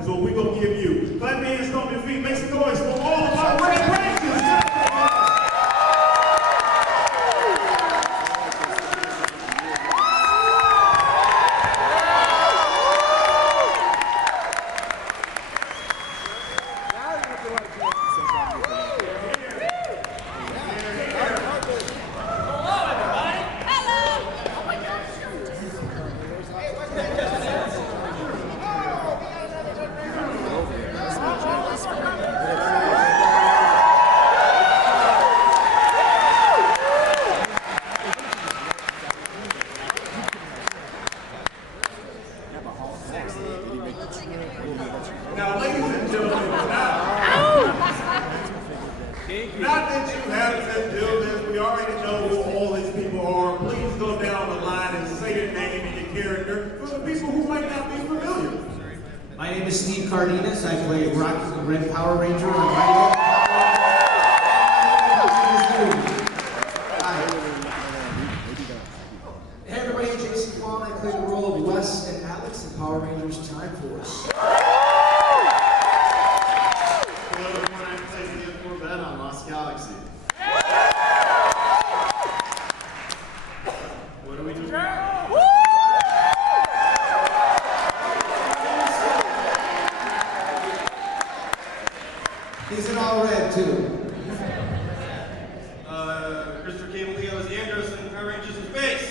is what we're going to give you. Clap your hands, stomp your feet, make some noise for all of our Red Rangers. Now, ladies and gentlemen, not that you have to do this, we already know who all these people are. Please go down the line and say your name and your character for the people who might not be familiar. My name is Steve Cardenas. I play Rocky the Red Power Ranger on Mighty Morphin. Hey everybody, I'm Jason Kwan. I play the role of Wes and Alex in Power Rangers Time Force. What do we do? He's in all red too. Christopher Cable Leo is Andros in Power Rangers in Space.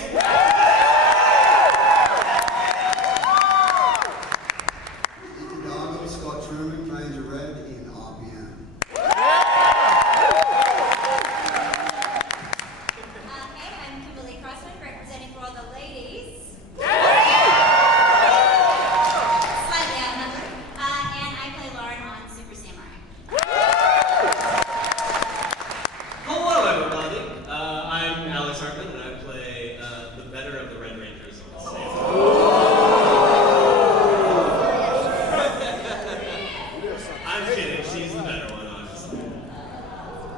Doggo, Scott Truman, Ranger Red in RPM. Hey, I'm Kimberly Crossman, representing for all the ladies. Slightly outnumbered. And I play Lauren on Super Samurai. Hello, everybody. I'm Alex Hartman, and I play the better of the Red Rangers on the stage. I'm kidding. She's the better one, honestly.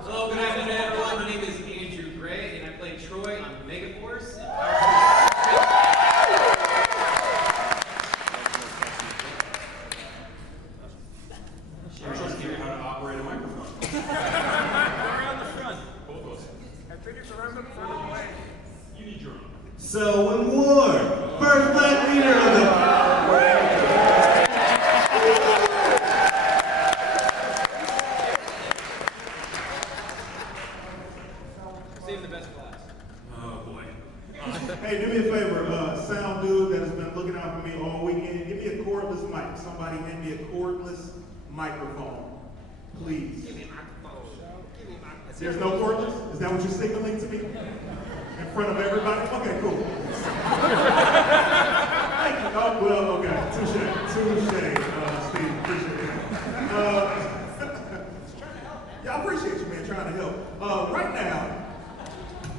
Hello, good afternoon, everyone. My name is Andrew Gray, and I play Troy on Megaforce. She's just giving you how to operate a microphone. Around the front. Both of us. You need your own. So, when Ward, first black leader of the Save the best class. Oh boy. Hey, do me a favor, sound dude that has been looking out for me all weekend, give me a cordless mic. Somebody hand me a cordless microphone, please. Give me a microphone. Give me a microphone. There's no cordless? Is that what you're signaling to me? In front of everybody? Okay, cool. Thank you. Oh, well, okay. Touche, Steve. Appreciate it. Yeah, I appreciate you, man, trying to help. Right now,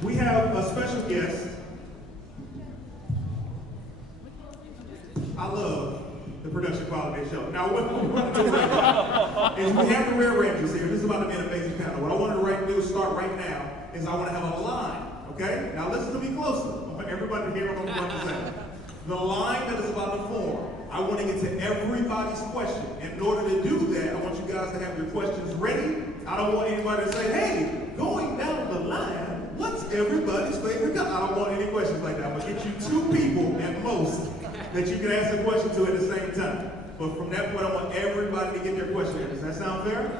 we have a special guest. I love the production quality of the show. Now, what we want to do right now is we have the Red Rangers here. This is about to be an amazing panel. What I want to do start right now is I want to have a line, okay? Now listen to me closely. I want everybody to hear what I'm about to say. The line that is about to form, I want to get to everybody's question. In order to do that, I want you guys to have your questions ready. I don't want anybody to say, hey, going down the line, what's everybody's favorite guy? I don't want any questions like that. I'm going to get you 2 people at most that you can ask a question to at the same time. But from that point, I want everybody to get their question in. Does that sound fair?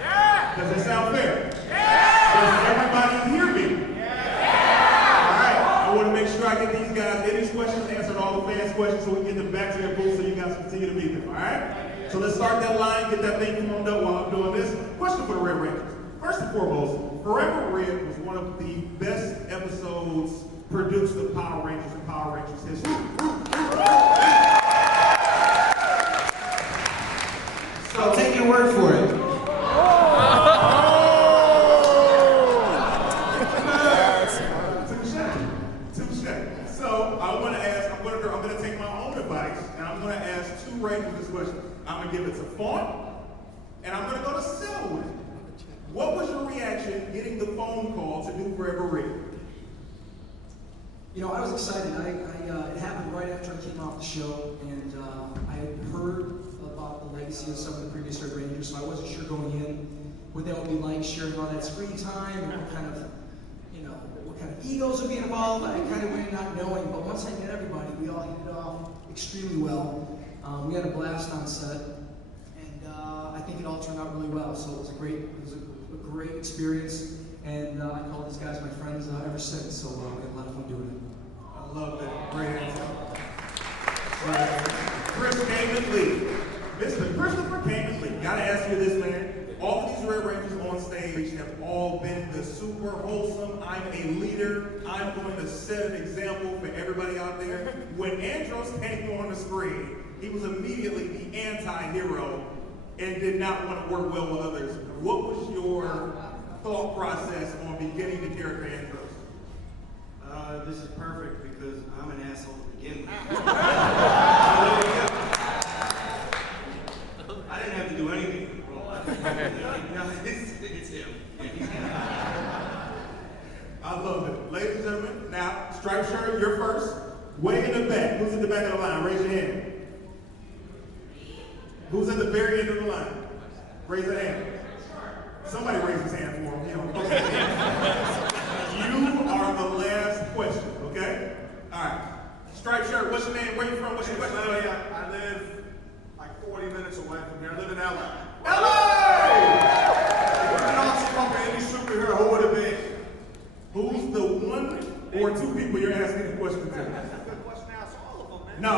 Yeah! Does that sound fair? Yeah! Does everybody hear me? Yeah! All right, I want to make sure I get these guys in these questions, answer all the fans' questions so we can get them back to their booths so you guys continue to meet them, all right? So let's start that line, get that thing formed up while I'm doing this. Question for the Red Rangers. First and foremost, Forever Red was one of the best episodes produced of Power Rangers in Power Rangers history. I'll take your word for it. Touche. So I want to ask, I'm going to take my own advice, and I'm going to ask 2 Rangers this question. I'm going to give it to Fawn, and I'm going to go to Selwyn. What was your reaction getting the phone call to do Forever Red? You know, I was excited. It happened right after I came off the show, and I had heard about the legacy of some of the previous Red Rangers, so I wasn't sure going in what that would be like, sharing all that screen time, and what kind of egos would be involved. I kind of went in not knowing, but once I met everybody, we all hit it off extremely well. We had a blast on set, and I think it all turned out really well. So it was a great experience, and I call these guys my friends ever since. So we had a lot of fun doing it. I love that. Great answer. Chris Cayman-Lee. Mr. Christopher Cayman-Lee. Gotta ask you this, man. All of these Red Rangers on stage have all been the super wholesome, I'm a leader, I'm going to set an example for everybody out there. When Andros came on the screen, he was immediately the anti-hero and did not want to work well with others. What was your thought process on beginning the character Andros? This is perfect because I'm an asshole to begin with. I didn't have to do anything for the role. It's him. I love it. Ladies and gentlemen, now, striped shirt, you're first. Way in the back. Who's in the back of the line? Raise your hand. Who's in the very end of the line? Raise your hand. Somebody raise his hand for him. You are the last question, okay? All right. Striped shirt, what's your name? Where you from? What's your question? I live like 40 minutes away from here. I live in LA. LA! If an option come for any superhero, who would it be? Who's the one or two people you're asking the question to? That's a good question to ask all of them, man. No,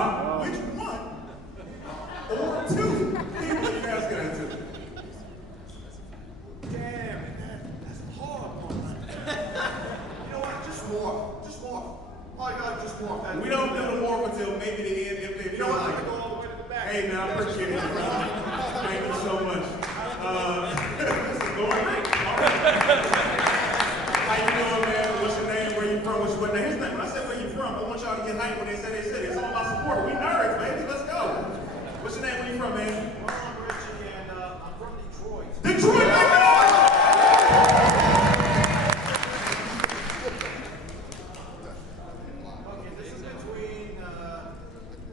which one or two people you're asking that to? Damn, that's a hard one. You know what? Just more. Oh my God, just more. We don't do the more until maybe the end if they You feel know what? like I'm it. gonna go all the way to the back. Hey, man, I appreciate it. Thank you so much. This is going great. All right. How you doing, man? What's your name? Where you from? What's your name? Here's the thing. When I said where you from, I want y'all to get hyped when they say they city. It's all about support. We nerds, baby. Let's go. What's your name? Where you from, man? Well, I'm Richie, and I'm from Detroit. Detroit, make it noise! Okay, this is between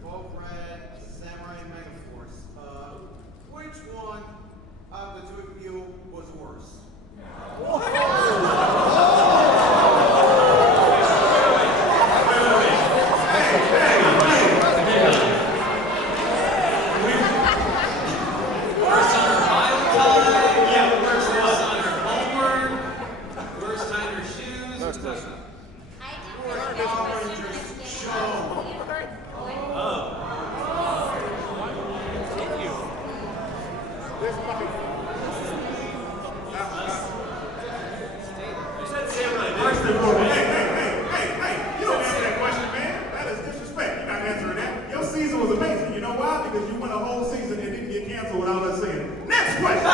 both Red, Samurai, and Megaforce. Which one of the two of you was worse? Worst on her Bible time. Yeah, worst on her homework. Worst on her shoes. I did really good Power question Rangers this show. First and foremost, hey, you don't answer that question, man. That is disrespect. You're not answering that. Your season was amazing. You know why? Because you went a whole season and didn't get canceled without us saying, next question!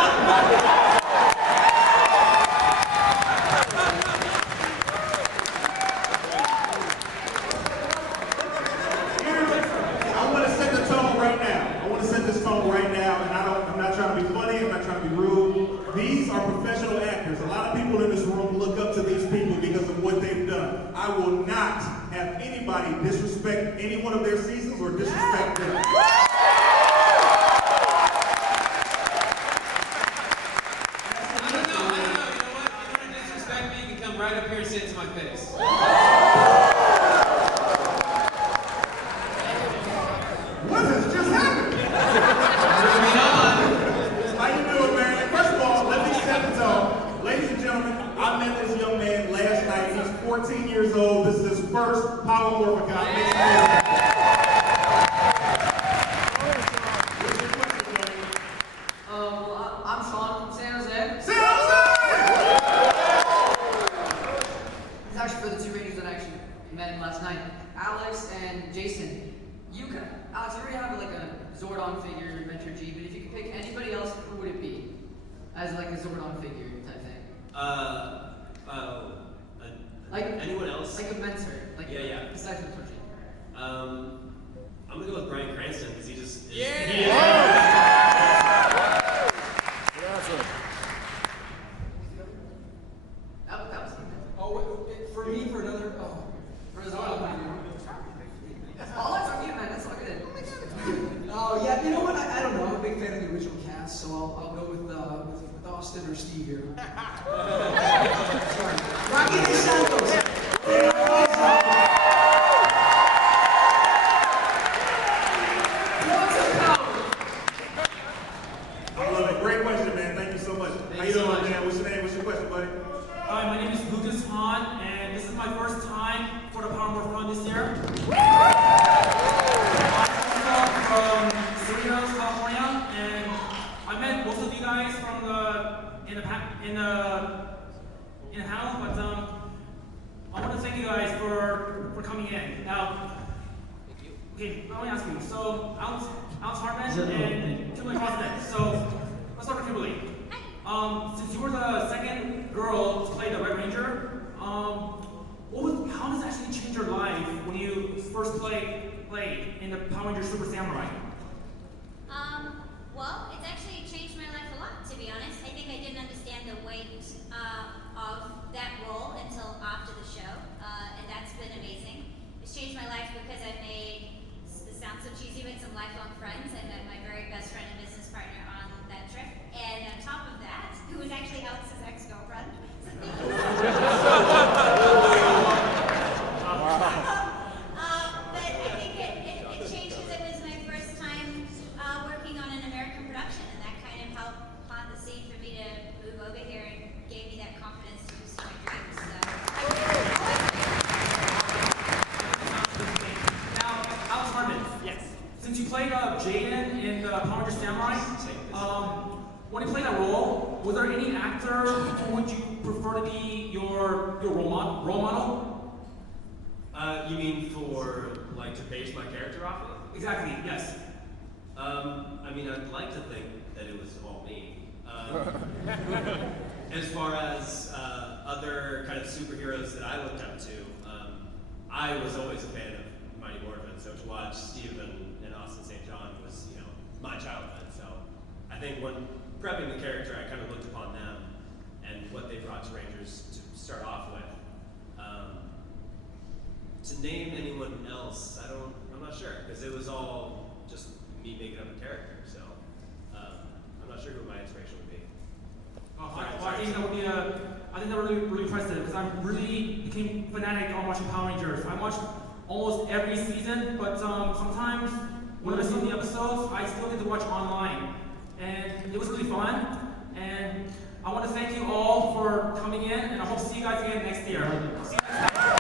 I want to set the tone right now. I want to set this tone right now, and I'm not trying to be funny, I'm not trying to be rude. These are professional actors. A lot of people in this room look up to these people because of what they've done. I will not have anybody disrespect any one of their seasons or disrespect them. I don't know. You know what? If you want to disrespect me, you can come right up here and say it to my face. What has just happened? Moving on. How you doing, man? First of all, let me set the tone. Ladies and gentlemen, I met this young man last night. He's 14 years old. This is his first Power Morphicon. fan of the original cast, so I'll go with Austin or Steve here. Sorry. Rocky De Santos. I love it. Great question, man. Thank you so much. How you doing, man? What's your name? What's your question, buddy? Hi, my name is Lucas Hahn, and this is my first time for the Power Morphicon this year. I'm from Cerritos, California, and I met most of you guys from in the panel, but I want to thank you guys for coming in. Now, okay, let me ask you. So, Alex Hartman and Kimberly Crosby. So, let's start with Kimberly. Since you were the second girl to play the Red Ranger, how does it actually change your life when you first played in the Power Ranger Super Samurai? Well, it's actually changed my life a lot, to be honest. I think I didn't understand the weight of that role until after the show, and that's been amazing. It's changed my life because I've made, this sounds so cheesy, but some lifelong friends. I met my very best friend and business partner on that trip, and on top of that, who was actually Alex's ex-girlfriend. So thank you. But I think it changed because it was my first time working on an American production, and that kind of helped plant the seed for me to move over here and gave me that confidence to pursue my dreams. So. Now, Alex Hartman. Yes. Since you played Jaden in the Power Ranger Samurai, when you played that role, was there any actor who would you prefer to be your role model? You mean for, like, to base my character off of? Exactly, yes. I mean, I'd like to think that it was all me. As far as other kind of superheroes that I looked up to, I was always a fan of Mighty Morphin, so to watch Steven and Austin St. John was, my childhood. So I think when prepping the character, I kind of looked upon them and what they brought to Rangers to start off with. To name anyone else, I'm not sure, because it was all just me making up a character, so I'm not sure who my inspiration would be. I think that would be really impressive, because I really became fanatic on watching Power Rangers. I watched almost every season, but sometimes when I see the episodes, I still get to watch online. And it was really fun, and I want to thank you all for coming in, and I hope to see you guys again next year. See you next time.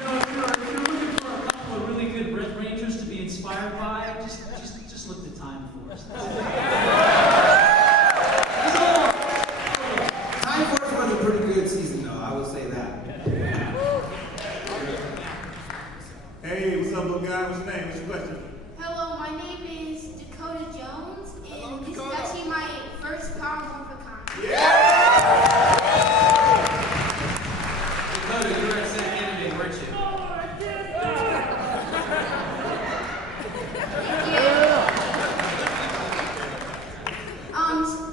If you're looking for a couple of really good Red Rangers to be inspired by, just look the time for us. Time Force was a pretty good season, though. I will say that. Hey, what's up, little guy? What's your name? What's your question? Hello, my name is Dakota Jones, and this is actually my first Power Morphicon. Dakota, you were at San Anime, weren't you?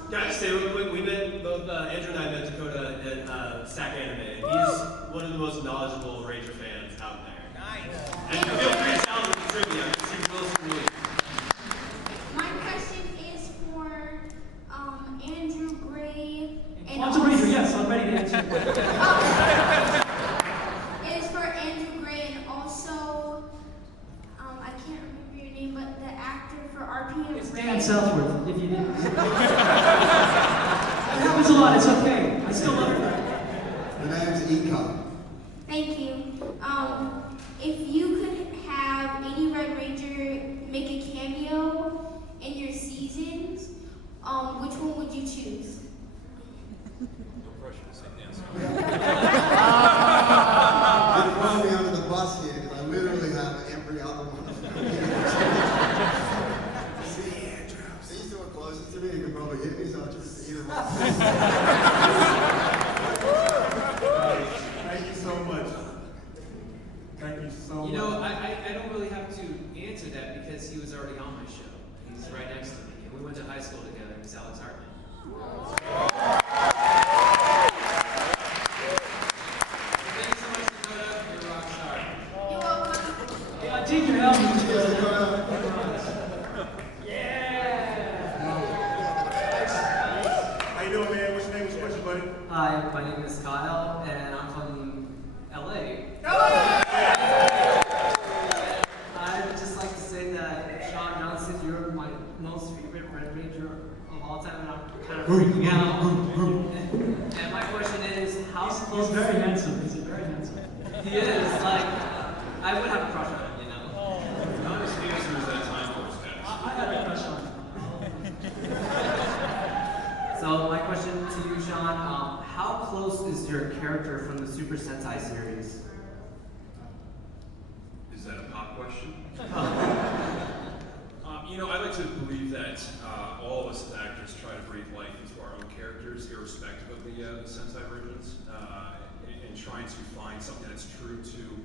Guys, stay real quick. We met, both Andrew and I met Dakota at Stack Anime. He's one of the most knowledgeable Ranger fans out there. Nice. And feel free to tell him the trivia. He's close to me. My question is for Andrew Gray. And Quantum Ranger, yes, I'm ready to answer. It is for Andrew Gray and also, I can't remember your name, but the actor for RPM. It's Dan Southworth, if you didn't. It happens a lot, it's okay. I still love it. The name's Econ. Thank you. If you could have any Red Ranger make a cameo in your seasons, which one would you choose? You're throwing me under the bus here, because I literally have every other one of them. See, Andrew. He's doing closest to me, you can probably hit me, so I'll choose either one. Thank you so much. Thank you so much. I don't really have to answer that because he was already on my show. He's right next to me. And we went to high school together. He's Alex Hartman. Thank you so much, Dakota. You're a rock star. You're welcome. Yeah, take your helmet. Yeah. Hi, my name is Kyle, and I'm from LA. I'd just like to say that Sean Johnson, you're my most favorite Red Ranger of all time, and I'm kind of freaking out. And my question is, how close? He's very handsome. He's very handsome. He is. Like, I would have a crush on him, you know. Not as handsome as that Time Force guy. I had a crush on him. So my question to you, Sean, how close is your character from the Super Sentai series? Is that a pop question? You know, I like to believe that all of us as actors try to breathe life into our own characters, irrespective of the Sentai versions, and trying to find something that's true to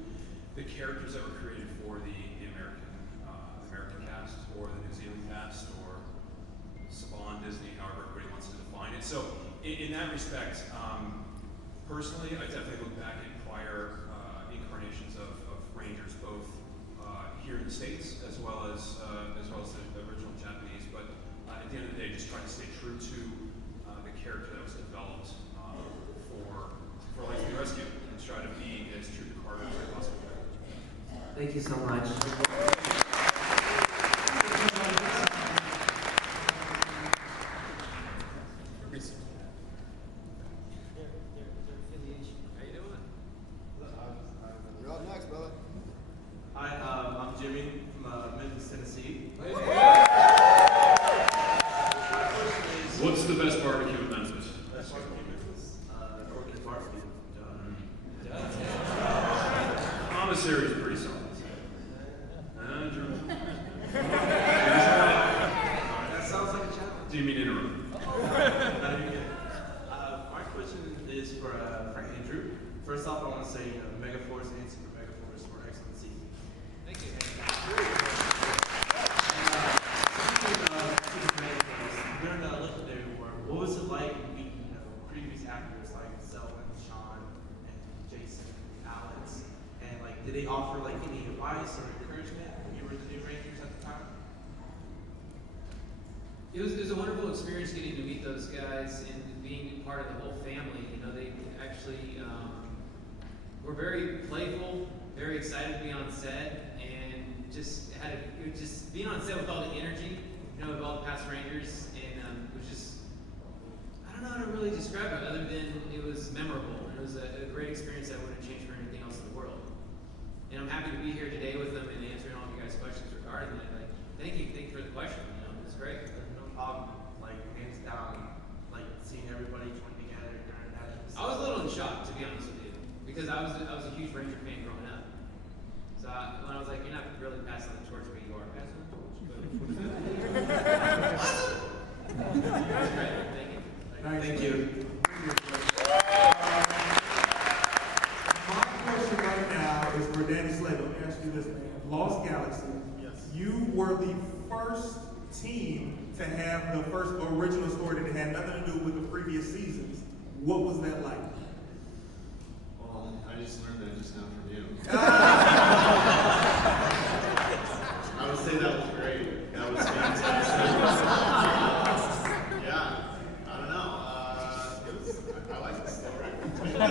the characters that were created for the American cast, or the New Zealand cast, or Saban, Disney, however everybody wants to define it. So, in that respect, personally, I definitely look back at prior incarnations of Rangers, both here in the States as well as the original Japanese. But at the end of the day, just trying to stay true to the character that was developed for Lightspeed Rescue, and try to be as true to Carter as I possibly can. Thank you so much. You're up next, brother. Hi, I'm Jimmy from Memphis, Tennessee. What's the best barbecue in Memphis? Best barbecue in Memphis? Oregon barbecue. Commissary is pretty solid. Drew. That sounds like a challenge. Do you mean interrupt? Not even kidding. My question is for Andrew. First off, I want to say Megaforce and Super Megaforce were excellent season. Thank you. Super Megaforce, during the Legendary War, what was it like meeting previous actors like Selwyn, Sean, and Jason, Alex? And like, did they offer like any advice or encouragement when you were the new Rangers at the time? It was a wonderful experience getting to meet those guys and being part of the whole family. You know, they actually were very playful, very excited to be on set, and just being on set with all the energy, you know, of all the past Rangers, and it was just, I don't know how to really describe it other than it was memorable. It was a great experience that I wouldn't change for anything else in the world. And I'm happy to be here today with them and answering all of you guys' questions regarding it. Like, thank you for the question. You know, it's great. No problem. Like, hands down, like seeing everybody join together during that. I was a little in shock, to be honest with you, because I was a huge Ranger fan growing up. So when I was like, you're not really passing the torch, but you are passing the torch. That's great. Thank you. Thank you. My question right now is for Danny Slade. Let me ask you this, man. Lost Galaxy. Yes. You were the first team to have the first original story that had nothing to do with the previous seasons. What was that like? Well, I just learned that just now from you. I would say that was great. That was fantastic. Yeah, I don't know. I like the story. I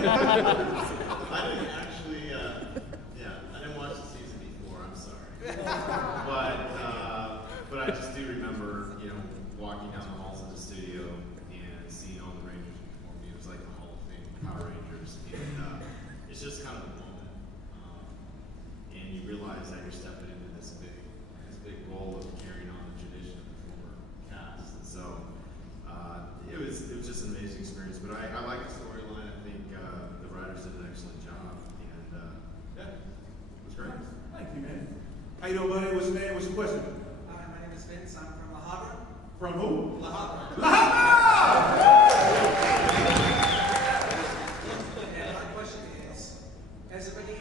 didn't actually, I didn't watch the season before. I'm sorry. But I just do remember, walking down the halls of the studio and seeing all the Rangers perform. It was like the Hall of Fame Power Rangers, and it's just kind of a moment. And you realize that you're stepping into this big role of carrying on the tradition of the former cast. And so it was just an amazing experience. But I like the storyline. I think the writers did an excellent job, and yeah, it was great. Thank you, man. How you doing, buddy? What's your name? What's your question? Hi, my name is Vince. I'm from La Habra. From who? La Habra. La Habra! And my question is, has there been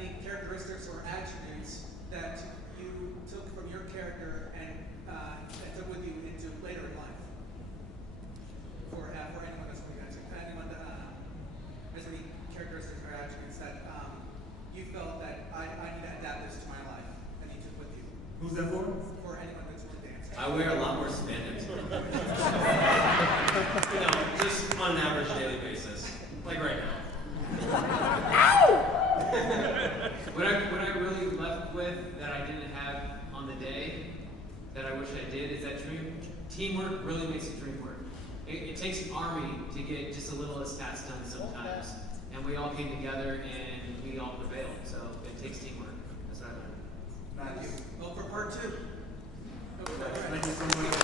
any characteristics or attributes that you took from your character and took with you into later in life? For anyone that's going to anyone that has any characteristics or attributes that you felt that I need to adapt this to my life and you took with you? Who's that for? For anyone that's going to dance. I wear a lot more spandex. Just on an average daily basis. Like right now. What I really left with that I didn't have on the day, that I wish I did, is that teamwork really makes a dream work. It takes an army to get just a little of this task done sometimes. And we all came together and we all prevailed. So it takes teamwork. That's what I learned. Thank you. Vote for part 2. Thank you so much.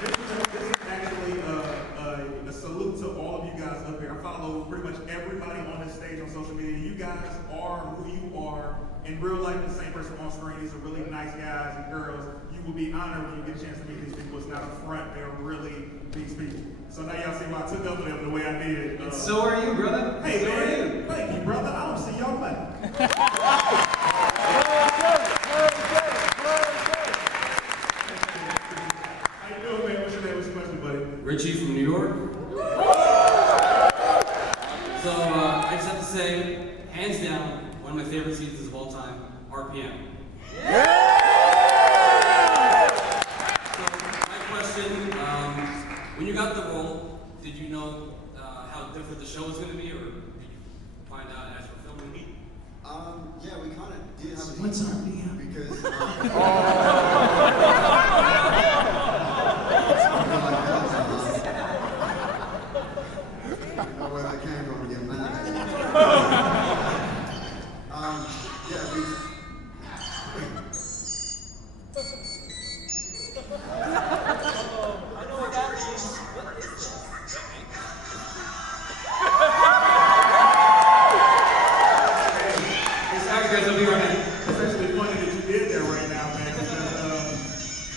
This is actually a salute to all of you guys up here. I follow pretty much everybody on this stage on social media. You guys are who you are. In real life, the same person on screen. These are really nice guys and girls. You will be honored when you get a chance to meet these people. It's not a front. They're really these people. So now y'all see why I took up for them the way I did. And so are you, brother. Hey, man. Thank you, brother. I don't see y'all money. How you doing, man? What's your name? What's your question, buddy? Richie from New York. So I just have to say, hands down, one of my favorite seasons of all time, RPM. So my question, when you got the role, did you know how different the show was going to be, or did you find out as we're filming? Yeah, we kind of did have What's RPM? Because I don't know where that came from to get mad. Yeah, we. I know what that means. What is this? It's actually funny that you did that right now, man, because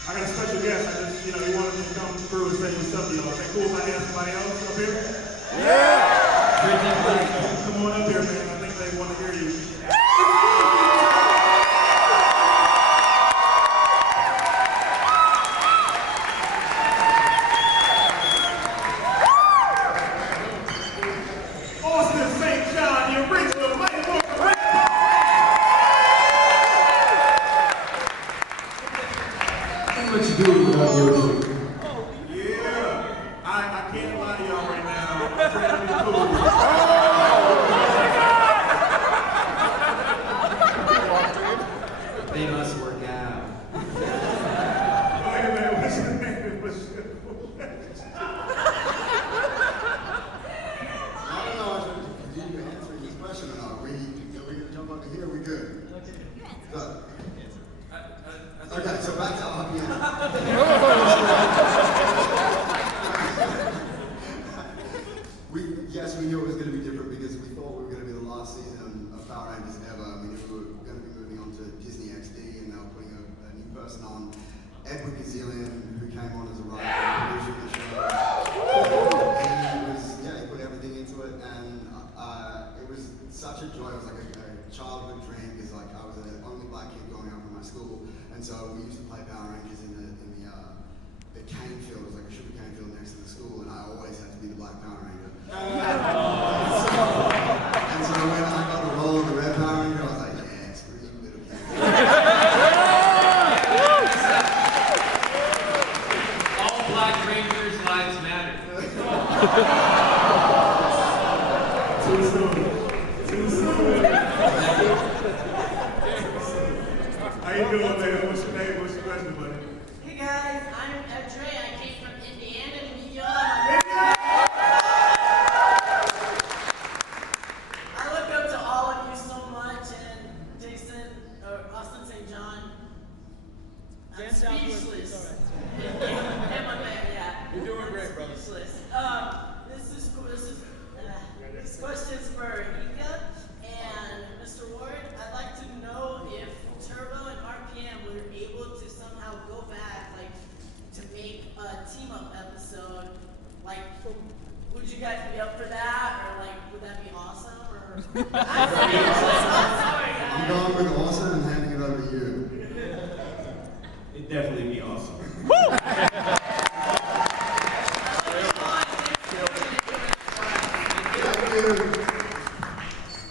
I got a special guest. I just, he wanted me to come through and say what's up to y'all. Is that cool if I ask somebody else up here? Yeah! Come on up here, man. I think they want to hear you. Austin St. John, the original Mighty Morphin. What you do without your original? Yeah, I can't lie to y'all right now. I'm trying to be cool. They must work out. Wait a minute, what's your name? What's your I don't know if you answering this question or not. Are we gonna jump over here? Are we good? Good. Okay, so back to RPM. Yes, we knew it was going to be different because we thought we were going to be the last season of Power Rangers ever. We knew we were going to be moving on to Disney XD, and they were putting a new person on, Edward Gazillion, who came on as a writer and producer of the show. And he put everything into it, and it was such a joy. It was like a childhood dream because I was the only black kid growing up in my school, and so we used to play Power Rangers in the cane field. It was like a sugar cane field next to the school, and I always had to be the black Power Ranger. And so when I got the role of the red Power Ranger, I was like, yeah, screw you, little kid. All Black Rangers' lives matter. Too soon. Too soon. How you doing, man? What's your name? What's your question, buddy? Hey guys, I'm Trey. I came from Indiana to meet y'all. I look up to all of you so much, and Jason, or Austin St. John, I'm speechless. Hey, my man, yeah. You're doing great, brother. Speechless. This question's for Ika and Mr. Ward. I'd like to know if Turbo and RPM were able to somehow go back, to make a team-up episode. Would you guys be up for that, or would that be awesome? Or I'm speechless. I'm sorry, guys. I'm going with awesome and handing it over to you. It'd definitely be awesome.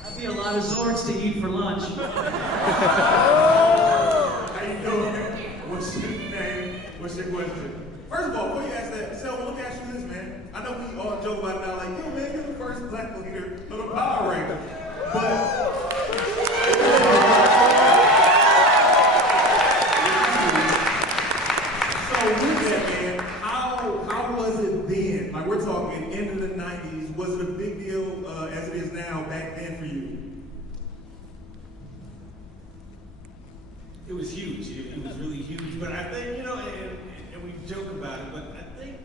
That'd be a lot of Zords to eat for lunch. How you doing? What's your name? What's your question? First of all, before you ask that, Selma, let me ask you this, man. I know we all joke about it now, like, yo, man, you're the first black leader of the Power Rangers. But how was it then? Like, we're talking end of the 90s. Was it a big deal as it is now back then for you? It was huge. It was really huge. But I think, and we joke about it, but I think,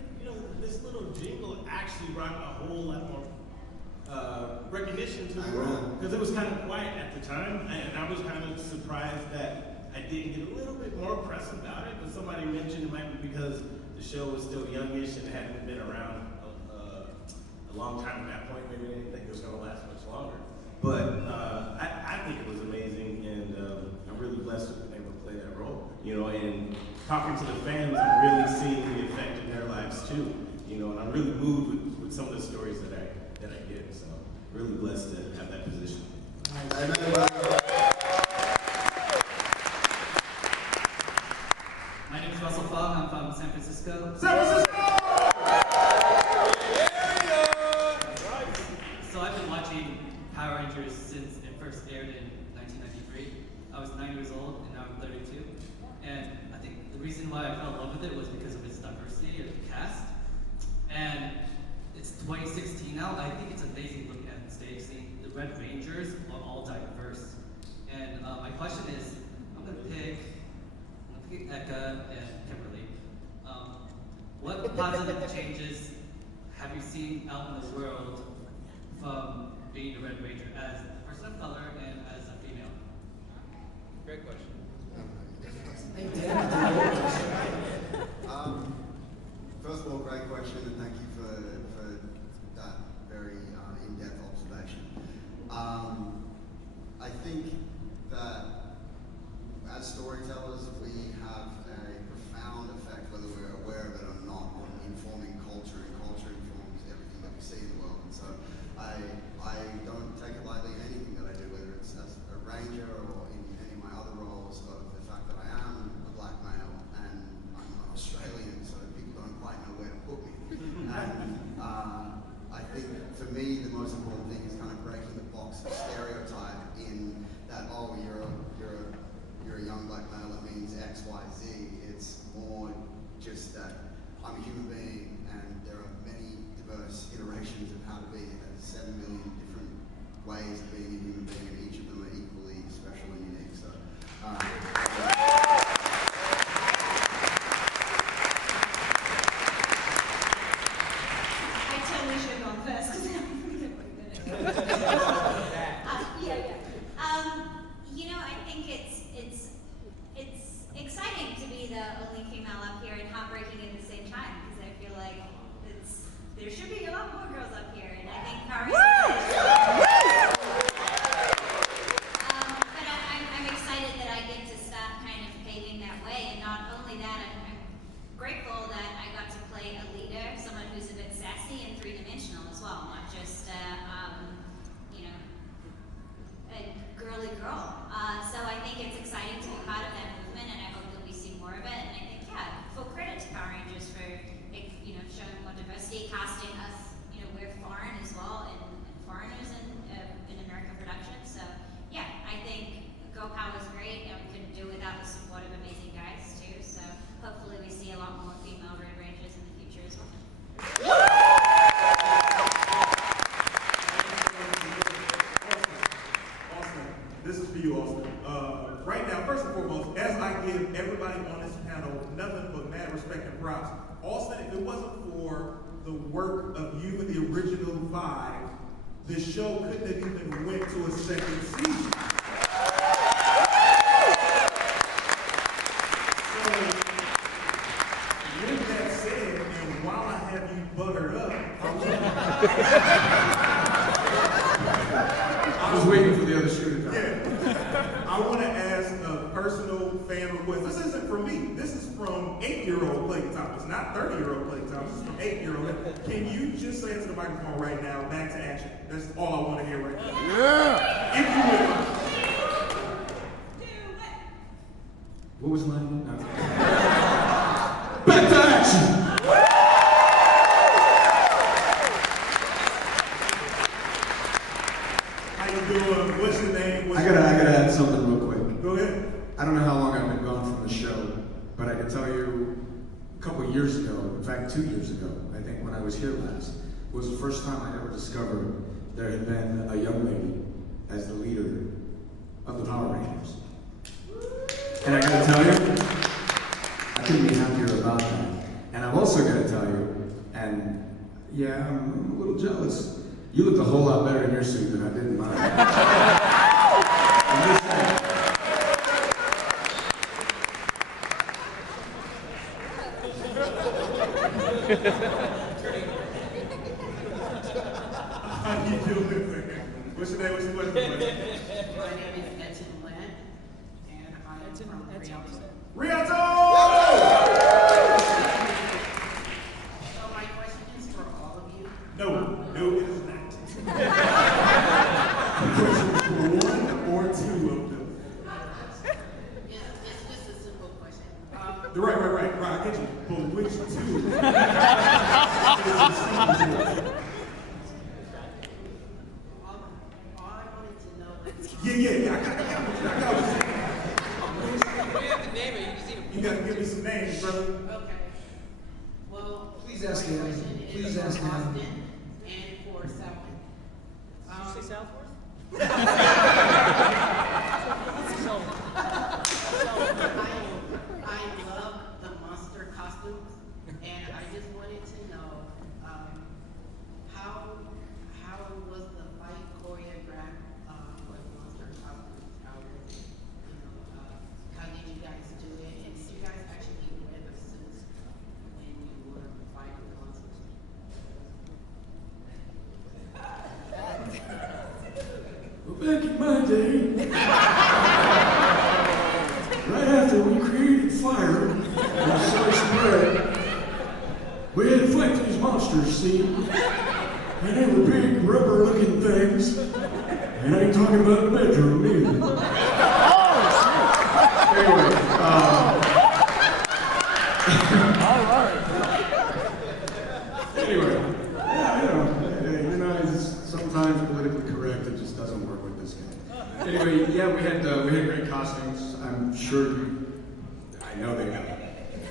this little jingle actually brought a whole lot more recognition to the world. Because it was kind of quiet at the time, and I was kind of surprised that I didn't get a little bit more press about it. But somebody mentioned it might be because the show was still youngish and hadn't been around a long time at that point. Maybe they didn't think it was going to last much longer. But I think it was amazing, and I'm really blessed to have been able to play that role. And talking to the fans, I'm really seeing the effect in their lives too. And I'm really moved with some of the stories that I get. So really blessed to have that position. My name is Russell Fong. I'm from San Francisco. San Francisco! So I've been watching Power Rangers since it first aired in 1993. I was 9 years old, and now I'm 32. And I think the reason why I fell in love with it was because of its diversity of the cast. And it's 2016 now. I think it's amazing looking at the stage, seeing the Red Rangers are all diverse. And my question is, I'm gonna pick Eka and Kimberly. What positive changes have you seen out in the world from being a Red Ranger as a person of color and as a female? Great question. First of all, great question, and thank you for that very in-depth observation. I think that as storytellers, we have a profound effect, whether we're aware of it or not, on informing culture, and culture informs everything that we see in the world. And so I don't take it lightly in anything that I do, whether it's as a ranger or in any of my other roles, of the fact that I am a black male and I'm an Australian, so people don't quite know where to put me. And I think for me, the most important thing is kind of breaking the box of stereotype in that, oh, you're a young black male, that means X, Y, Z. It's more just that I'm a human being, and there are many diverse iterations of how to be. There's 7 million different ways of being a human being, and each of them are equally special and unique. So, I totally should have gone first. I think it's exciting to be the only female up here and heartbreaking at the same time, because I feel like there should be a lot more girls up here, and I think Power Rangers. But I'm excited that I get to start kind of paving that way, and not only that, I'm grateful that I got to play a leader, someone who's a bit sassy and three-dimensional as well, not just a girly girl. So I think it's exciting to be part of that movement, and I hope that we see more of it. And I think, full credit to Power Rangers for showing more diversity, casting us. We're foreign as well, and foreigners in American production. So I think Go Power is great, and we couldn't do it without the support of amazing guys too. So hopefully we see a lot more female Red Rangers in the future as well. Austin, this is for you, Austin. Right now, first and foremost, as I give everybody on this panel nothing but mad respect and props, Austin, if it wasn't for the work of you and the original 5, the show couldn't have even went to a second season. So, with that said, and while I have you buttered up, I was waiting for the other shoe to come. Yeah. I want to ask a personal fan request. This isn't from me. This is from 8-year-old Blake Thomas, not 30-year-old Blake Thomas. This is from 8-year-old. Can you just say into the microphone right now, back to action? That's all I want to hear right now. Yeah. If you will. What was mine? Back to action. How you doing? What's your name? I gotta add something real quick. Go ahead. I don't know how long I've been gone from the show, but I can tell you a couple of years ago, in fact 2 years ago, I think when I was here last, was the first time I ever discovered there had been a young lady as the leader of the Power Rangers. And I gotta tell you, I couldn't be happier about that. And I'm also gonna tell you, and yeah, I'm a little jealous. You looked a whole lot better in your suit than I did in mine. I'm just saying. How you doing? What's your name? What's your question? My name is Edson Land, and I'm from Rialto. Rialto! So my question is for all of you. No, it is not. The question is for one or two of them. It's just a simple question. Right. I get you. But which two? Yeah. I got what you're saying. We have to name it. You gotta give me some names, brother. Okay. Well, Please ask my him. question Please is ask for him. Austin and for Southland. Did you say Southworth? I love the monster costumes, and I just wanted to know how was the fight choreographed with monster costumes? How was it? How did you guys do it? And did you guys actually wear the suits when you were fighting monsters? Well, back in my day, right after we created fire and sliced bread, we had to fight these monsters, see? And they were big, rubber-looking things. And I ain't talking about the bedroom either. Anyway, anyway, yeah, it's sometimes politically correct, it just doesn't work with this guy. Anyway, yeah, we had great costumes. I'm sure I know they got it.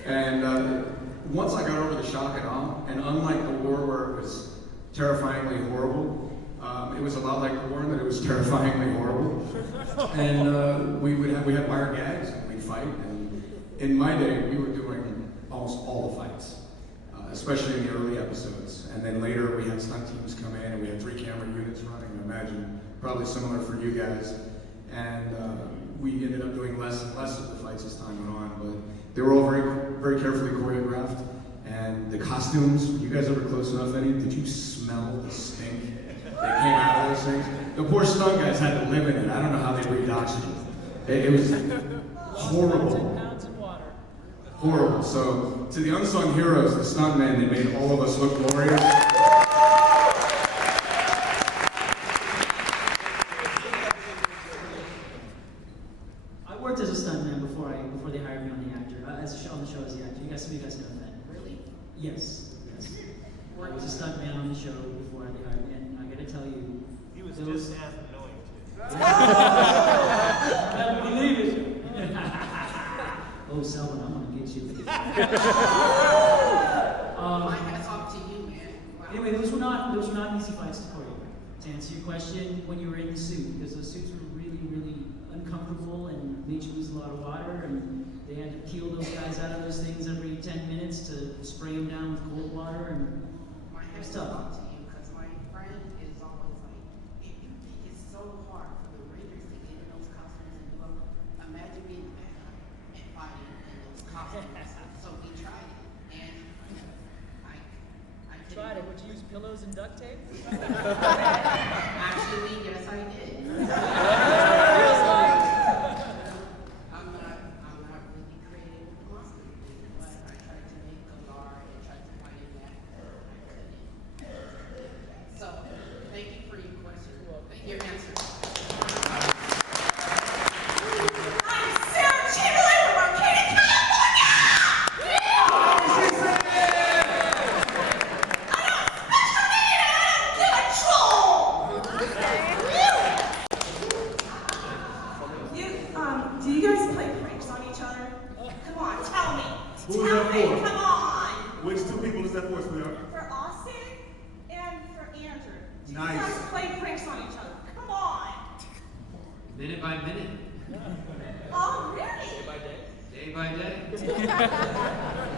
And once I got over the shock and awe, and unlike the war where it was terrifyingly horrible, it was a lot like the war in that it was terrifyingly horrible. And we had wire gags, and we'd fight. And in my day, we were doing almost all the fights, especially in the early episodes. And then later, we had stunt teams come in, and we had 3 camera units running. I imagine probably similar for you guys. And we ended up doing less and less of the fights as time went on, but they were all very, very carefully choreographed. And the costumes, were you guys ever close enough any? Did you smell the stink that came out of those things? The poor stunt guys had to live in it. I don't know how they breathed oxygen. It was horrible. Horrible. So, to the unsung heroes, the stuntmen, they made all of us look glorious. I worked as a stuntman before they hired me on the actor. On the show as the actor. You guys know that. Really? Yes. I was a stuntman on the show before they hired me, and I gotta tell you, He was those... just as annoying too. I believe it. Oh, Selwyn, I'm gonna get you. My hat's off to you, man. Wow. Anyway, those were not easy fights to choreograph. To answer your question, when you were in the suit, because those suits were really, really uncomfortable and made you lose a lot of water, and they had to peel those guys out of those things every 10 minutes to spray them down with cold water, and My it was hat's tough. off to you because my friend is always like, it's so hard for the Rangers to get in those costumes and do them. Imagine being bad and fighting in those costumes. So we tried it, and I Tried it. Would you use pillows and duct tape? Actually, yes, I did. I'm not really creative with monster things, but I tried to make Galar and tried to find it back. I couldn't. So, thank you for your question. Your answer. I'm Sarah Chamberlain from Arcata, California! Who is that for? Come on! Which two people is that for, sweetheart? For Austin and for Andrew. Nice. You guys play pranks on each other. Come on! Minute by minute. Oh, really? Day by day. Day by day.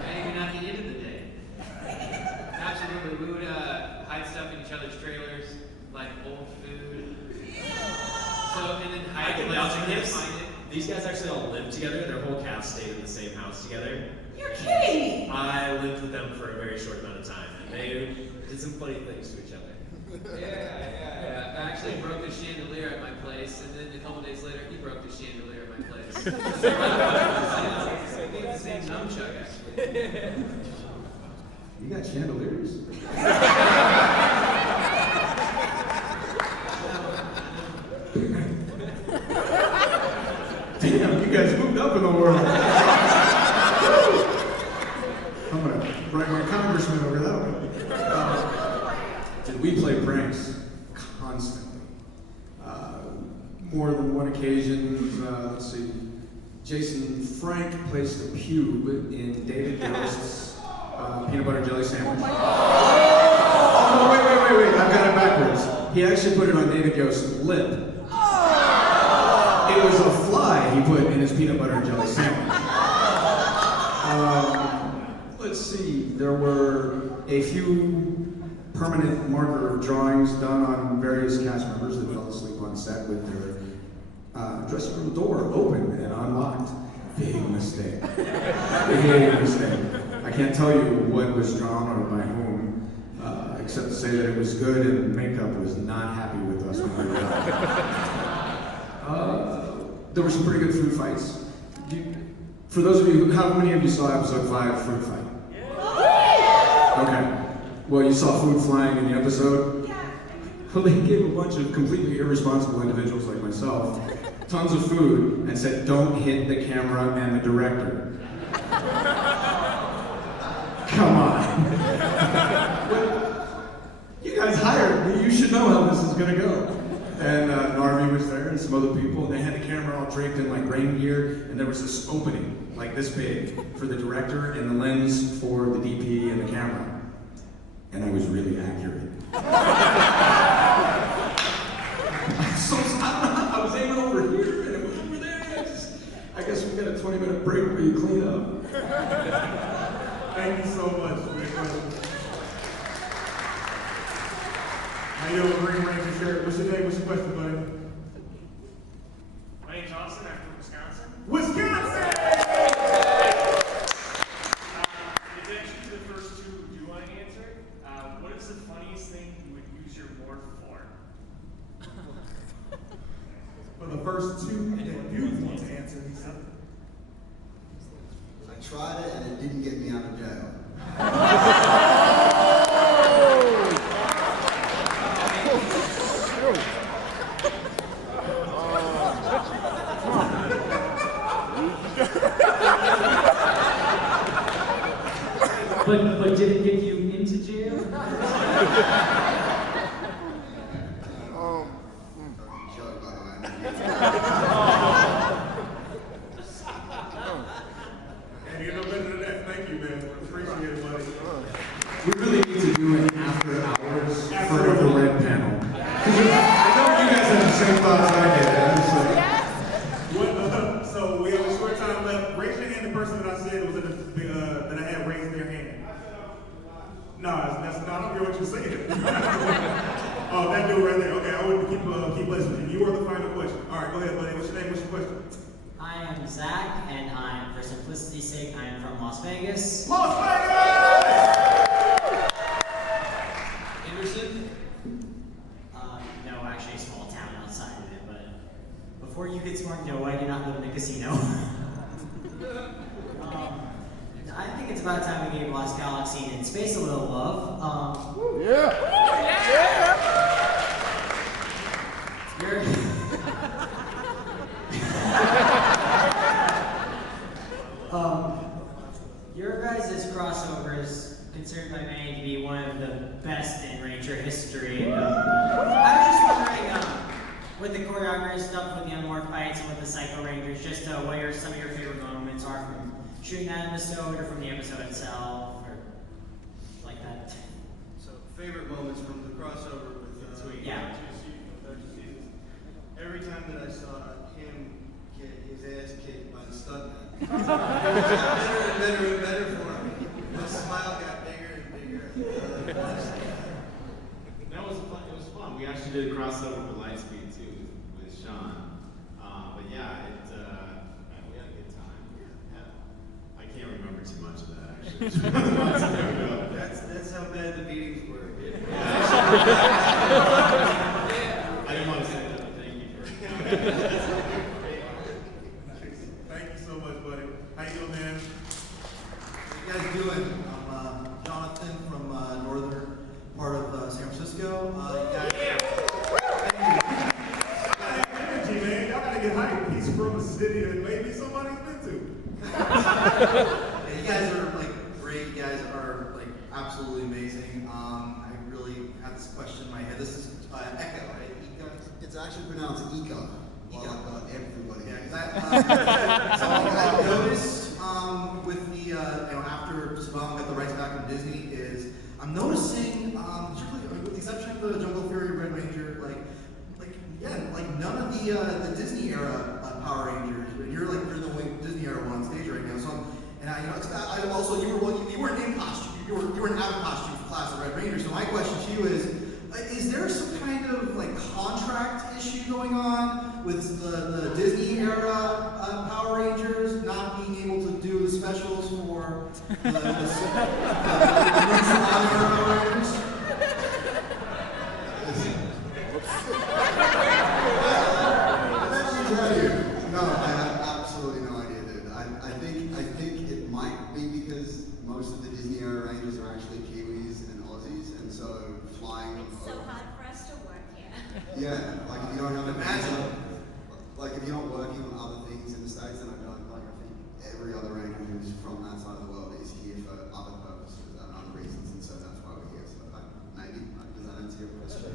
And even at the end of the day. Absolutely. We would hide stuff in each other's trailers, like old food. So, and then I hide can it, vouch for like, this. find it. These guys actually all lived together. Their whole cast stayed in the same house together. You're kidding me! I lived with them for a very short amount of time, and they did some funny things to each other. Yeah. I actually broke a chandelier at my place, and then a couple days later, he broke the chandelier at my place. So we the same nunchuck, actually. You got chandeliers? Damn, you guys moved up in the world. I'm gonna write my congressman over that one. Did we play pranks? Constantly. More than one occasion. Let's see. Jason Frank placed a pube in David Ghost's peanut butter jelly sandwich. Oh, wait. I've got it backwards. He actually put it on David Ghost's lip. It was a fly he put in his peanut butter and jelly sandwich. Let's see. There were a few permanent marker drawings done on various cast members that fell asleep on set with their dressing room door open and unlocked. Big mistake. Big mistake. I can't tell you what was drawn or by whom, except to say that it was good and makeup was not happy with us when we were done. There were some pretty good food fights. For those of you, how many of you saw episode 5, Food Fight? Okay. Well, you saw food flying in the episode? Well, they gave a bunch of completely irresponsible individuals like myself tons of food and said, don't hit the camera and the director. Come on. You guys hired me, you should know how this is gonna go. And Narvi was there and some other people, and they had the camera all draped in like rain gear, and there was this opening, like this big, for the director and the lens for the DP and the camera. And I was really accurate. I was aiming over here, and it was over there. I guess we got a 20-minute break where you clean up. Thank you so much for your question. How you doing, Green Ranger shirt? What's your name? What's your question, buddy? My name's Austin. I'm from Wisconsin. Wisconsin! In addition to the first two, do I answer? What is the funniest thing you would use your morph for? For the first two that you want to answer, he said. I tried it and it didn't get me out of jail. But did it get you into jail? Joke, by the way. And you know better than that. Thank you, man. Appreciate it, buddy. We really need to do an after hours for the red panel. I know you guys have the same thoughts I did. So we have a short time left. Raise your hand, the person that I said was in the, that I had raised their hand. No, that's not. I don't hear what you're saying. Oh, that dude right there. Okay, I want to keep listening. You are the final question. All right, go ahead, buddy. What's your name? What's your question? I am Zach, and for simplicity's sake, I am from Las Vegas. Las Vegas! Anderson? No, actually a small town outside of it, but before you get smart, no, I do not live in a casino. I think it's about time we gave Lost Galaxy and Space a little love. You're your guys' crossover is considered by many to be one of the best in Ranger history. I was just wondering, with the choreography stuff, with the Unmorphed fights, and with the Psycho Rangers, just what some of your favorite moments are from shooting that episode or from the episode itself or like that? So, favorite moments from the crossover with Yeah. two seasons. Every time that I saw him get his ass kicked by the stuntman, better and better and better for him. My smile got bigger and bigger. That was fun. It was fun. We actually did a crossover with Lightspeed too with Sean. But yeah, we had a good time. Yeah. I can't remember too much of that actually. That's how bad the meetings were. I didn't want to say that, but thank you for Thank you so much, buddy. How you doing, man? How you guys doing? I'm Jonathan from northern part of San Francisco. Energy, man. Y'all gotta get hyped. He's from a city that maybe somebody's been to. Yeah, you guys are like great. You guys are like absolutely amazing. I really had this question in my head. This is Echo, right? Eco? It's actually pronounced Ika. Well, I've got everybody. Yeah, because so I noticed with the after Saban got the rights back from Disney is I'm noticing particularly with the exception of the Jungle Fury Red Ranger, like none of the Disney era Power Rangers. You're the only Disney era one on stage right now. So I also you weren't in costume. You weren't out of costume for Class of Red Ranger. So my question to you is there some kind of like contract issue going on with the Disney era Power Rangers not being able to do the specials for the Power Rangers? No, I have absolutely no idea, dude. I think it might be because most of the Disney era Rangers are actually Kiwis and Aussies, and so flying. It's so hard for us to work here. Yeah, like if you don't have if you're not working on other things in the States, then I think every other Ranger who's from that side of the world is here for other purposes and other reasons, and so that's why we're here. So maybe does that answer your question?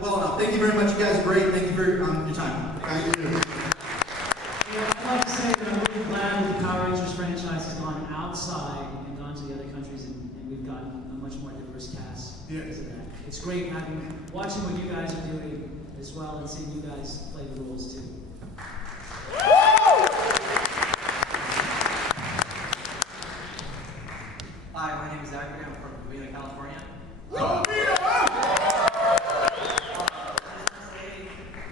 Well enough. Thank you very much. You guys are great. Thank you for your time. Thank you. I'd like to say that I'm really glad that the Power Rangers franchise has gone outside and gone to the other countries, and we've gotten a much more diverse cast because of that. It's great watching what you guys are doing as well and seeing you guys play the roles too. Hi, my name is Zachary. I'm from Covina, California.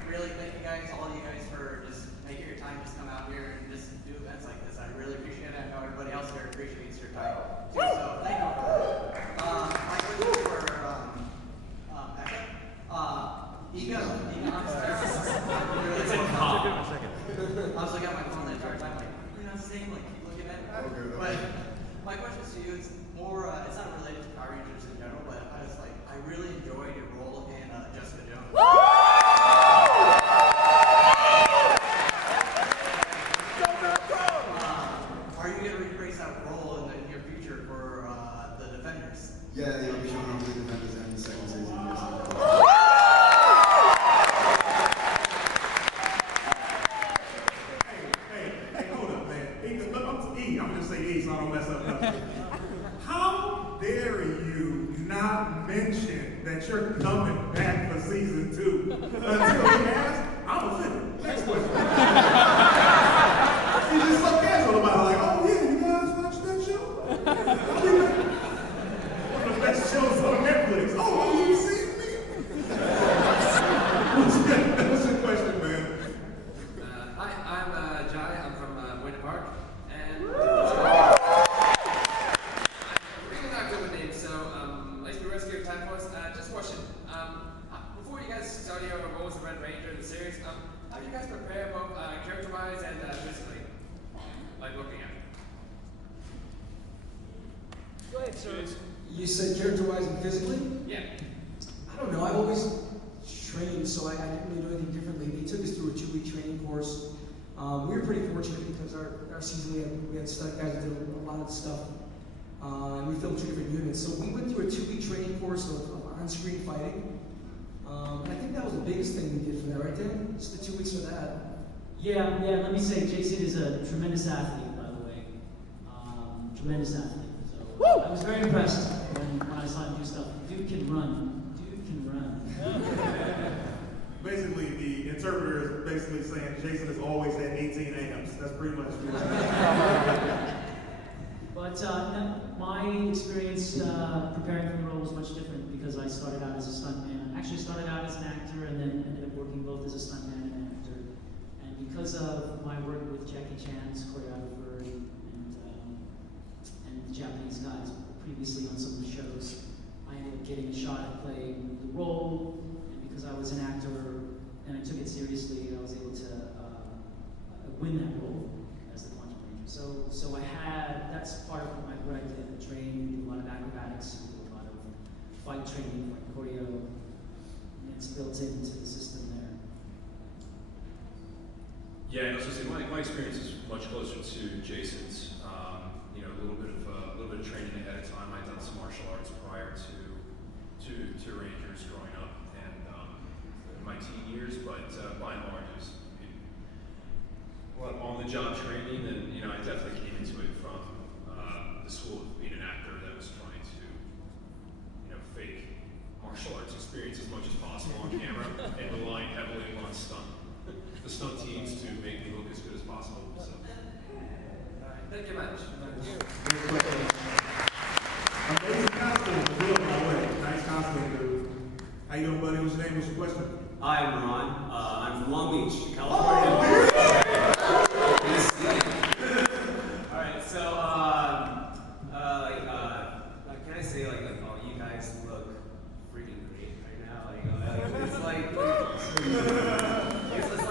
Really thank you guys, all of you guys, for just making your time just come out here and just do events like this. I really appreciate it. I know everybody else here appreciates your time too. So thank you for that. My question for Ego, I'm sorry. I was looking at my phone the entire time, like, you're not saying, like, keep looking at it. But my question to you is more, it's not related to Power Rangers in general, but I was like, I really enjoyed your role in Jessica Jones. Are you going to rephrase that role in the near future for the Defenders? Yeah, they'll be showing up with the Defenders in the second season. Hey, hold up, man. I'm just saying E so I don't mess up nothing. How dare you not mention that you're coming back for season 2? Until he asks, I'm offended. Next question. He's just so casual about it, like, oh yeah, you guys watch that show? One of the best shows on Netflix. Oh, you seen me? What's your question, man? Hi, I'm Jai. I'm from Buena Park, and I'm really not good with names. So, Lightspeed Rescue Time Force. Just a question. Before you guys started your roles as Red Ranger in the series, how do you guys prepare both character-wise and physically, like working out? Go ahead, sir. You said character-wise and physically? Yeah. I don't know. I've always trained, so I didn't really do anything differently. They took us through a 2-week training course. We were pretty fortunate because our season we had stunt guys that did a lot of stuff. And we filmed 2 different units. So we went through a 2-week training course of on-screen fighting. And I think that was the biggest thing we did for that, right, Dan? Just the 2 weeks for that. Yeah, let me say, Jason is a tremendous athlete, by the way. tremendous athlete. So I was very impressed when I saw him do stuff. Dude can run. Dude can run. Basically, the interpreter is basically saying Jason is always at 18 amps. That's pretty much what But no, my experience preparing for the role was much different because I started out as a stuntman. Actually started out as an actor and then ended up working both as a stuntman and an actor. And because of my work with Jackie Chan's choreographer and the Japanese guys previously on some of the shows, I ended up getting a shot at playing the role. And because I was an actor and I took it seriously, I was able to win that role as the Quantum Ranger. So I had, that's part of what I did. I trained, we did a lot of acrobatics, we did a lot of fight training, like choreo, and it's built into the system there. Yeah, and I was going to say my experience is much closer to Jason's. You know, a little bit of training ahead of time. I'd done some martial arts prior to Rangers growing up and in my teen years, but by and large, it was a lot of on-the-job training, and you know, I definitely came into it from the school of being an actor that was trying to, you know, fake martial arts experience as much as possible on camera and relying heavily on the stunt teams to make me look as good as possible. So. Thank you much. Amazing costume, good, by the way. Nice costume, dude. How you doing, buddy? What's your name? What's your question? Hi, I'm Ron. I'm from Long Beach, California. Alright, so, can I say, oh, you guys look freaking great right now. It's like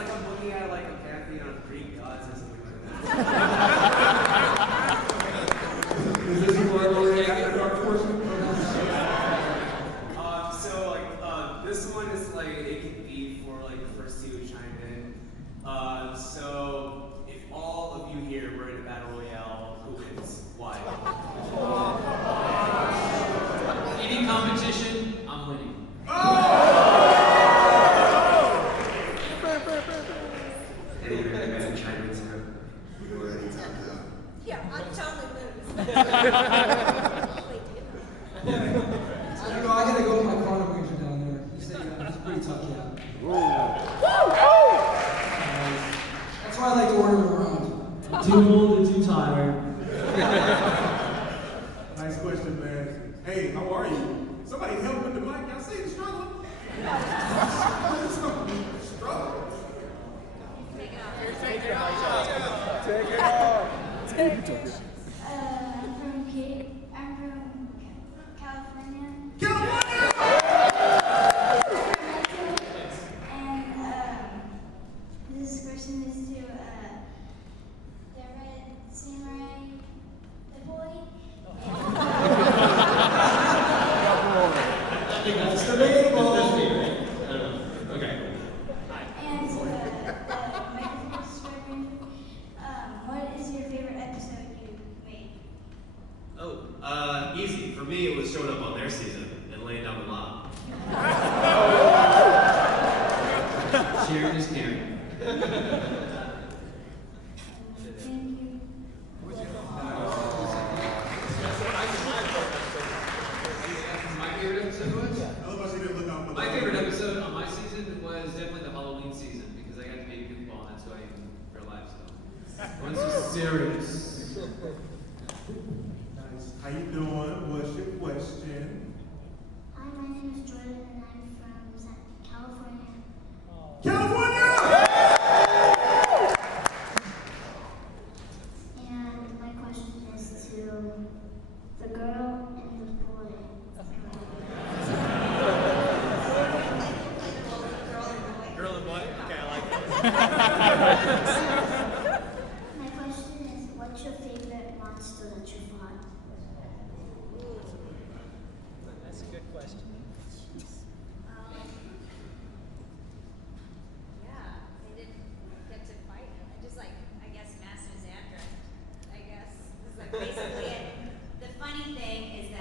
I'm looking at, a pantheon of Greek gods or something like that. Is this your after dark portion? This one is it could be for the first two who chimed in. So if all of you here were in a battle royale, who wins? Why? Any competition, I'm winning. Any of you guys can chime in, sir? We're already tapped out. Yeah, I'm totally I gotta go with my Quantum Ranger down there. He's a pretty tough cat. That's why I like to order him around. Too old and too tired. Nice question, man. Hey, how are you? Somebody help with the mic. Y'all see the struggle? Struggle. Take it off. Take it off. Take it off. Take it. I'm from California. California! And this question is to the Red Samurai, the boy. That's debatable. Okay. And the Megaforce Red Ranger. What is your favorite episode you made? Oh, easy. For me, it was showing up on their season and laying down the law. Sharing is caring. Thank you. My favorite episode was? My My favorite episode on my season was definitely the Halloween season because I got to meet Goofball and that's who I am in real life. So one's just serious. Nice. How you doing? What's your question? Hi, my name is Jordan and I'm from California. California! And my question is to the girl and the boy. Girl and boy? Okay, I like My question is, what's your favorite monster that you fought? That's a good question. Yeah, I didn't get to fight him. I just I guess, Master Xandra. I guess. It's basically it. The funny thing is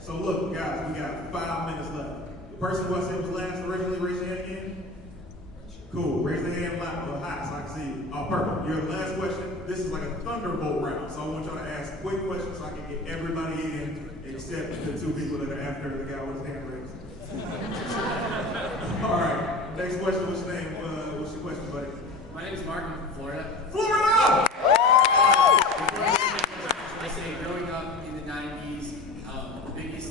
So look, guys, we got 5 minutes left. The person who I said was last originally, raise your hand again. Cool. Raise the hand high so I can see you. Oh, perfect. You're the last question. This is like a thunderbolt round, so I want y'all to ask quick questions so I can get everybody in, except the 2 people that are after the guy with his hand raised. All right. Next question. What's your name? What's your question, buddy? My name is Mark. I'm from Florida. Florida! I say growing up in the 90s,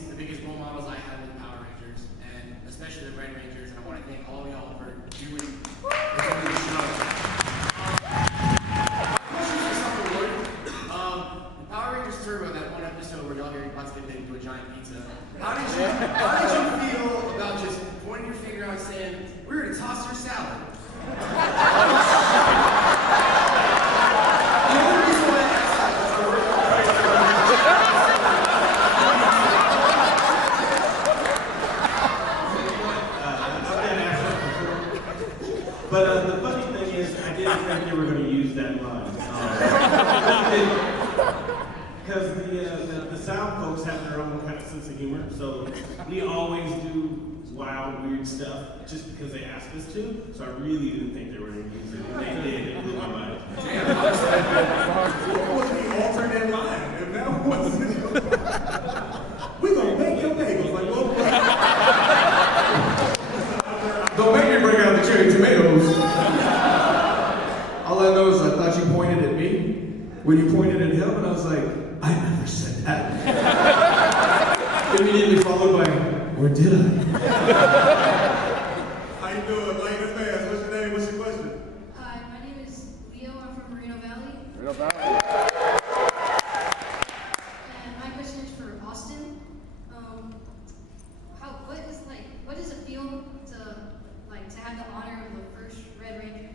the biggest role models I had were the Power Rangers, and especially the Red Rangers, and I want to thank all of y'all for doing the show. The Power Rangers Turbo, that one episode where y'all getting about to get made into a giant pizza. How did you feel about just pointing your finger out saying, "We're gonna toss your salad"? But the funny thing is, I didn't think you were going to use that line. Because the South folks have their own kind of sense of humor, so we always do wild, weird stuff just because they asked us to. So I really didn't think they were going to use it. And they did. It blew my mind. What was the alternate line? If that wasn't we gonna make your bagels. Like, well, don't make me bring out the cherry tomatoes. All I know is I thought you pointed at me when you pointed at him, and I was like, I never said that. Immediately followed by, or did I? How you doing? Light and fast. What's your name? What's your question? Hi, my name is Leo. I'm from Moreno Valley. Moreno Valley. And my question is for Austin. What does it feel to have the honor of the first Red Ranger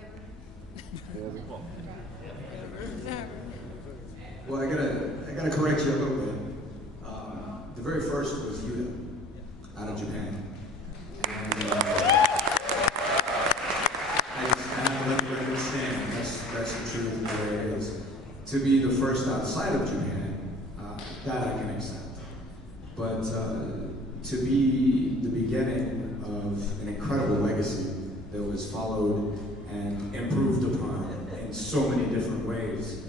ever? Well, I gotta correct you a little bit. The very first was Yuta, out of Japan. And I have to let the record stand. That's the truth of the way it is. To be the first outside of Japan, that I can accept. But to be the beginning of an incredible legacy that was followed and improved upon in so many different ways,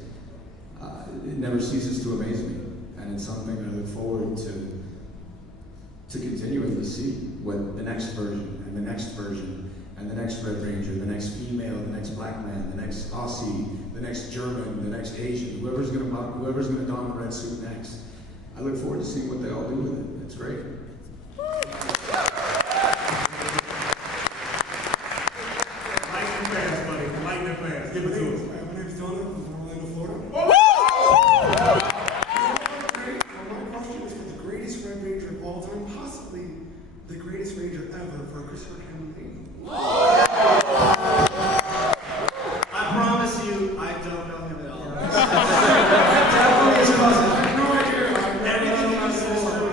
it never ceases to amaze me. And it's something I look forward to continuing to see what the next version and the next version and the next Red Ranger, the next female, the next black man, the next Aussie, the next German, the next Asian, whoever's gonna don the red suit next. I look forward to seeing what they all do with it. It's great. Lightning fast, buddy. Lightning fast. Give it to us. My name is Donald. I'm from Orlando, Florida. Woo! My question is for the greatest Red Ranger of all time, possibly the greatest Ranger ever, for Christopher Cameron. I promise you, I don't know him at all. Definitely his cousin. Everything you just said is true.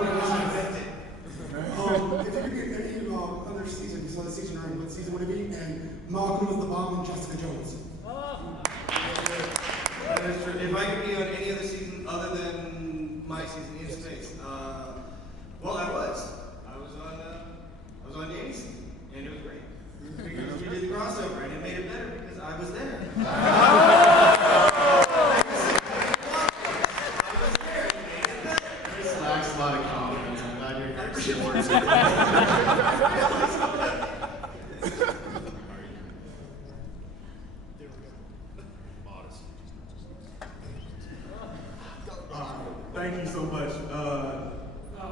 If you could get any other season, you saw the season early, what season would it be? And Malcolm was the bomb and Jessica Jones. That is true. If I could be on any other season other than my season in space, well, I was on Danny's season, and it was great. Because we did the crossover, and it made it better because I was there. This lacks a lot of confidence. I'm glad you're Thank you so much.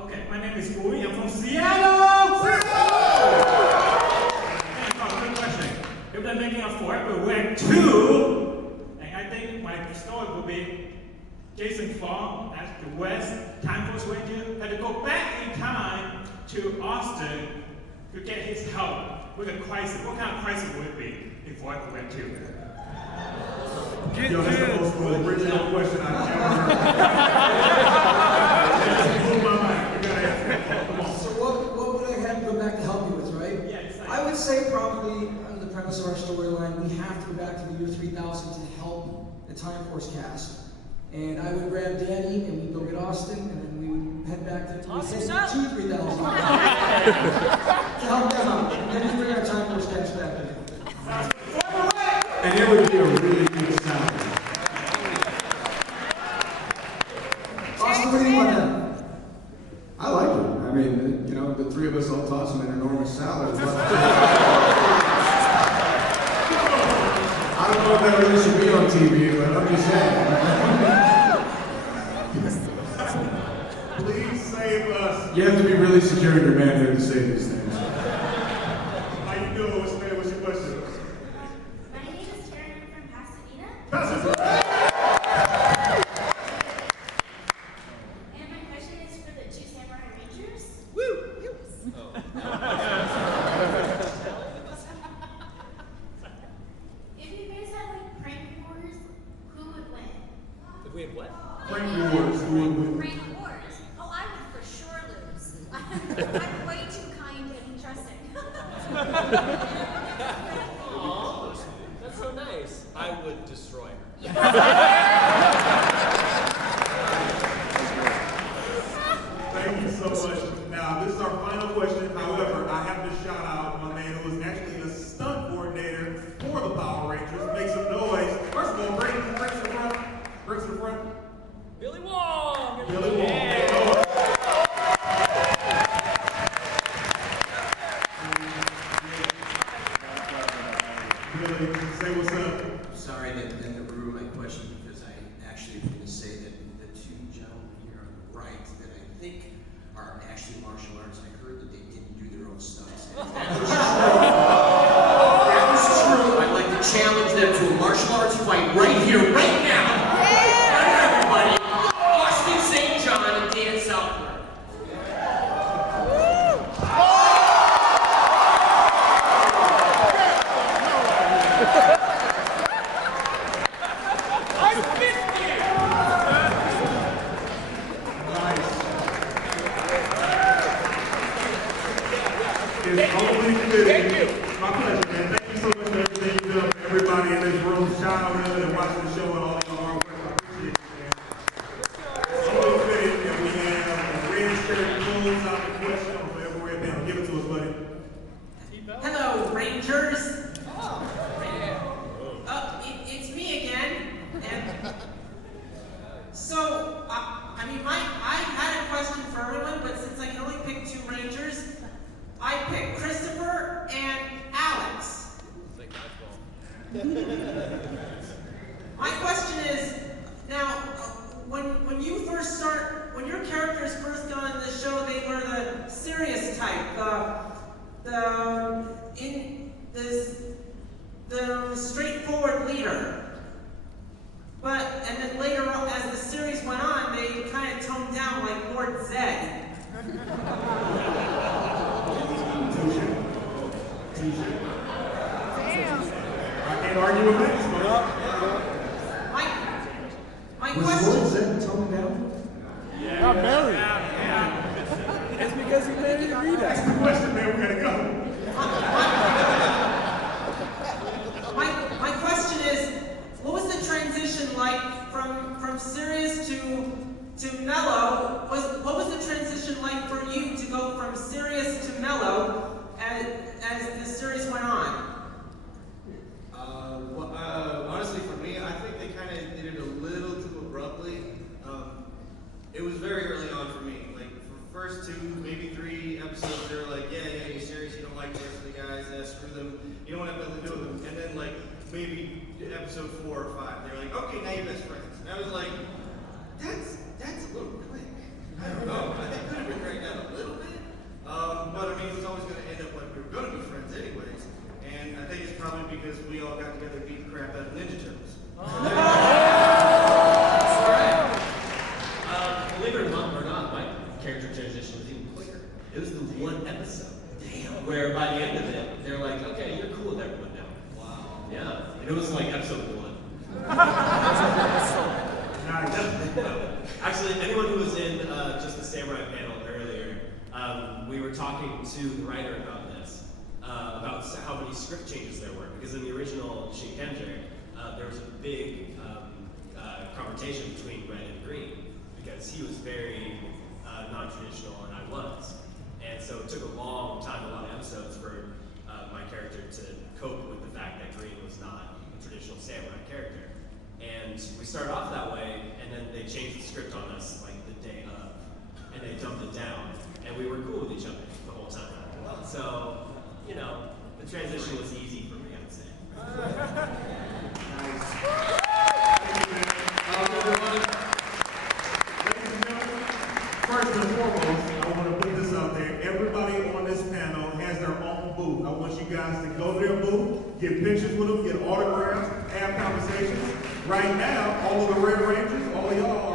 Okay, my name is Uri. I'm from Seattle. Good question. If they're making a Forever Red 2, and I think my story will be Jason Fong as the West Time Force Ranger had to go back in time to Austin to get his help with a crisis. What kind of crisis would it be in Forever Red 2? Yo, that's the most original question I've ever heard. So what would I have to go back to help you with, right? I would say probably, under the premise of our storyline, we have to go back to the year 3000 to help the Time Force cast. And I would grab Danny, and we'd go get Austin, and then head back to Awesome hit stuff. $2,000, $3,000 to help them out. And then just bring our time for sketch back in. And it would be a really good sound. Austin, what do you want now? I like it. I mean, you know, the three of us all toss him an enormous salad. I don't know if that really should be on TV, but I'm just saying. Please save us. You have to be really secure in your manhood to say these things. How you doing? What's your question? My name is Karen from Pasadena. And my question is for the 2 Samurai Rangers. Woo! If you guys had like prank wars, who would win? If we had what? Prank wars. Who would win? Prank wars. Oh, I would for sure lose. I'm way too kind and trusting. Aw, that's so nice. I would destroy her. Thank you so much. Now, this is our final question. However, I have to shout out my man who is actually a stunt coordinator for the Power Rangers. Make some noise. First of all, bring to the front. Bring to the front. Billy Wong! Billy Wong. Yeah. Billy, say what's up. Sorry that ruined my question because I actually was going to say that the 2 gentlemen here on the right that I think are actually martial artists. I heard that they didn't do their own stunts. If that was true, I'd like to challenge them to a martial arts fight right here, right now. Everybody, Austin St. John and Dan Southworth. Thank you. My pleasure, man. Thank you so much for everything you've done for everybody in this room, shouting and watching the show and all your hard work. I appreciate it, man. Always fitting that we have a red shirt close out the question on the red panel. Give it to us, buddy. Hello, Rangers. It's me again. And so, I mean, I had a question for everyone, but since I can only pick 2 Rangers, I picked Christopher and Alex. My question is, now, when your characters first got on the show, they were the serious type, the straightforward leader. And then later on, as the series went on, they kind of toned down like Lord Zed. I can't argue with that. My Was question. Lord Zed toned down? Yeah. Not married. It's because he married Rita. That's the question, man. We gotta go. My question is, what was the transition like from serious to mellow? What was the transition like for you to go from serious to mellow as the series went on? Honestly, for me, I think they kind of did it a little too abruptly. It was very early on for me. Like, for the first 2, maybe 3 episodes, they were like, yeah, you're serious, you don't like the rest of the guys, screw them, you don't want to have nothing to do with them. And then, like, maybe episode 4 or 5, they were like, okay, now you're best friends. And I was like, that's a little quick. I don't know. I think it could have been dragged out a little bit. But I mean, it's always going to end up like we were going to be friends anyways. And I think it's probably because we all got together and beat the crap out of Ninja Turtles. Believe it or not, my character transition was even quicker. It was the 1 episode. Damn. Where by the end of it, they're like, okay, you're cool with everyone now. Wow. Yeah. And it was like episode 1. Actually, anyone who was in just the Samurai panel earlier, we were talking to the writer about this, about how many script changes there were. Because in the original Shinkenger, there was a big confrontation between Red and Green, because he was very and we were cool with each other the whole time. So, you know, the transition was easy for me, I would say. First and foremost, I want to put this out there. Everybody on this panel has their own booth. I want you guys to go to their booth, get pictures with them, get autographs, have conversations. Right now, all of the Red Rangers, all of y'all